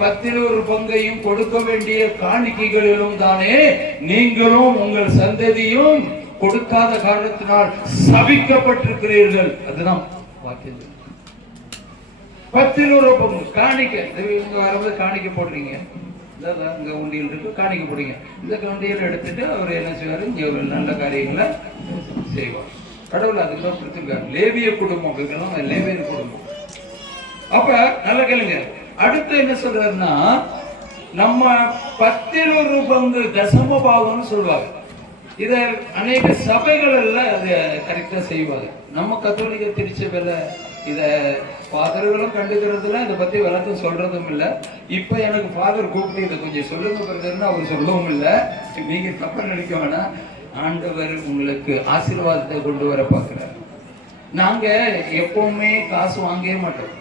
10% கொடுக்க வேண்டிய காணிக்கைகளிலும் தானே நீங்களும் உங்கள் சந்ததியும் கொடுக்காத காரணத்தினால் சபிக்கப்பட்டிருக்கிறீர்கள். அதுதான் வாக்கியம். 10% காணிக்கை. இவங்க வரும்போது காணிக்கை போடுறீங்க, இங்க உண்டியல் இருக்கு, காணிக்கை போடுங்க. இந்த உண்டியல் எடுத்துட்டு அவர் என்ன செய்வாரு, இங்க நல்ல காரியங்களை செய்வார். கடவுள் அதுக்கு தான் கொடுத்துருக்காரு. லேவிய குடும்பம், இதுக்கெல்லாம் லேவியர் குடும்பம். அப்ப நல்ல கேளுங்க. அடுத்து என்ன சொல்றாருன்னா, நம்ம 10% தசம பாகம்னு சொல்லுவாங்க. இத அநேக சபைகள் எல்லாம் அதை கரெக்டா செய்வாங்க. நம்ம கத்தோலிக்க திருச்சபையில இத ஃபாதர்களும் கண்டுக்கிறதுல இதை பத்தி விளக்கம் சொல்றதும் இல்லை. இப்ப எனக்கு ஃபாதர் கூப்பிட்டு இதை கொஞ்சம் சொல்லுங்க பிரதர்னு அவர் சொல்லவும் இல்லை. நீங்க தப்ப நினைக்க வேணாம். ஆண்டவர் உங்களுக்கு ஆசீர்வாதத்தை கொண்டு வர பார்க்கிறார். நாங்க எப்பவுமே காசு வாங்கவே மாட்டோம்.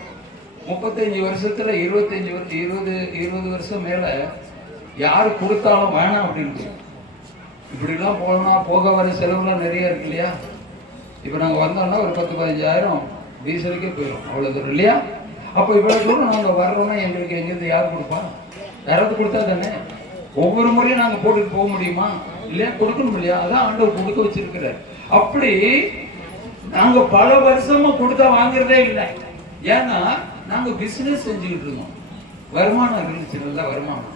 35 வருஷத்துல 20 வருஷம் மேல யாரு கொடுத்தாலும் வேணாம் அப்படின்னு. இப்படிலாம் போக வர செலவுலாம் நிறைய இருக்கு இல்லையா? இப்ப நாங்க வந்தோம்னா ஒரு 10-15 டீசலுக்கே போயிடும், அவ்வளவு தூரம் இல்லையா? அப்ப இவ்வளவு தூரம் நாங்க வர்றோம்னா எங்களுக்கு எங்கிருந்து யார் கொடுப்பா? யாராவது கொடுத்தா தானே. ஒவ்வொரு முறையும் நாங்க போட்டுட்டு போக முடியுமா? இல்லையா? கொடுக்கணும் இல்லையா? அதான் ஆண்டவர் கொடுக்க வச்சிருக்கிறார். அப்படி நாங்க பல வருஷமா கொடுத்தா வாங்குறதே இல்லை. ஏன்னா நாங்க பிசினஸ் செஞ்சுக்கிட்டு இருந்தோம். வருமானம் இருந்துச்சு, நல்ல வருமானம்.